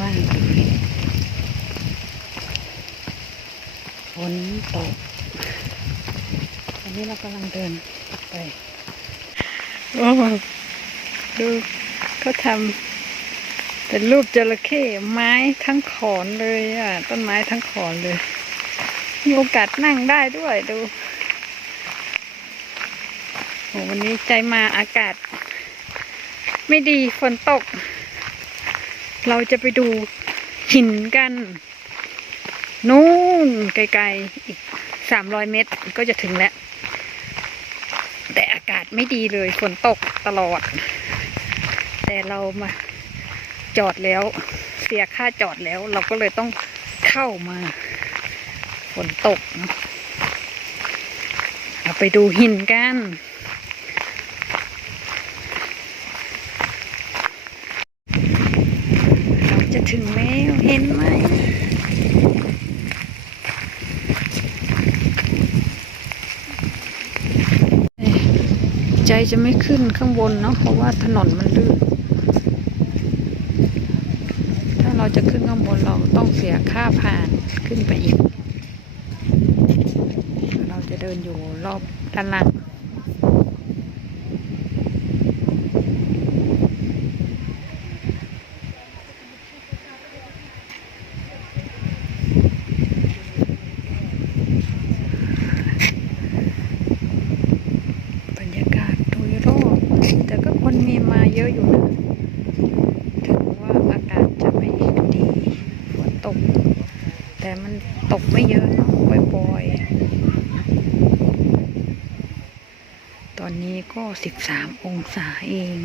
มากฝนตกตอนนี้เรากำลังเดินไป โอ้ดูเขาทำเป็นรูปจระเข้ไม้ทั้งขอนเลยอะ ต้นไม้ทั้งขอนเลย มีโอกาสนั่งได้ด้วยดูโหวันนี้ใจมาอากาศ ไม่ดีฝนตก เราจะไปดูหินกัน นู่นไกลๆอีกสามร้อยเมตรก็จะถึงแล้ว แต่อากาศไม่ดีเลยฝนตกตลอด แต่เรามาจอดแล้ว เสียค่าจอดแล้ว เราก็เลยต้องเข้ามา ฝนตก เอะเราไปดูหินกัน เราจะ ถึงแล้วเห็นไหมใจจะไม่ขึ้นข้างบนเนาะเพราะว่าถนนมันลื่น ถ้าเราจะขึ้นข้างบนเราต้องเสียค่าผ่านขึ้นไปอีก เราจะเดินอยู่รอบด้านล่างบรรยากาศโดยรอบแต่ก็คนมีมาเย อยู่นะถึงว่าอากาศจะไม่ดีฝนตก แต่มันตกไม่เยอะเนาะบ่อยๆ ตอนนี้ก็สิบสามองศาเอง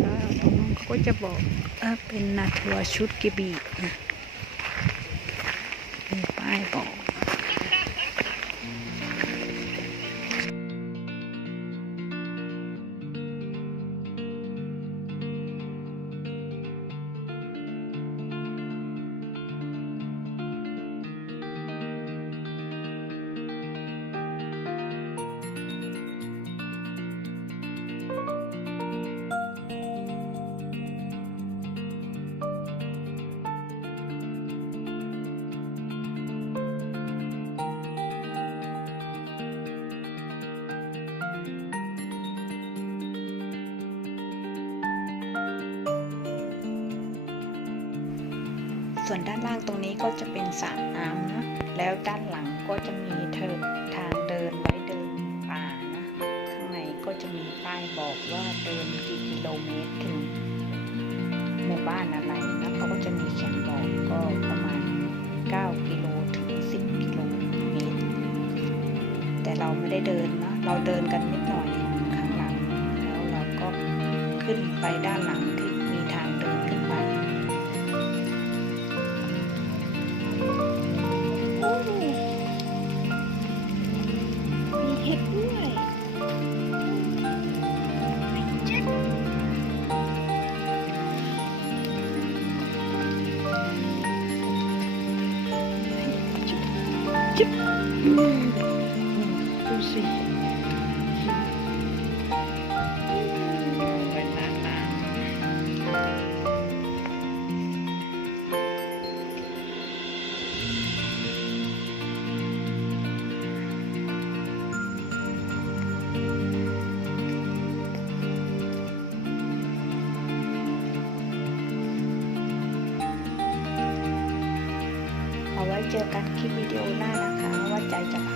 ก็ตรงนั้นเขาก็จะบอก เออเป็นนาทัวร์ชุดกิบีนะมีป้ายบอก ส่วนด้านล่างตรงนี้ก็จะเป็นสระน้ำนะแล้วด้านหลังก็จะมีเทิทางเดินไว้เดินป่านะข้างในก็จะมีป้ายบอกว่าเดินกี่กิโลเมตรถึงหมู่บ้านอะไรนะเขาก็จะมีเขียนบอกก็ประมาณ 9 กิโลถึง 10 กิโลเมตร แต่เราไม่ได้เดินนะเราเดินกันนิดหน่อยข้างหลัง แล้วเราก็ขึ้นไปด้านหลัง จิ๊บอืมดูสิเเจอกันคลิปวิดีโอหน้านะคะ ว่าใจจะพา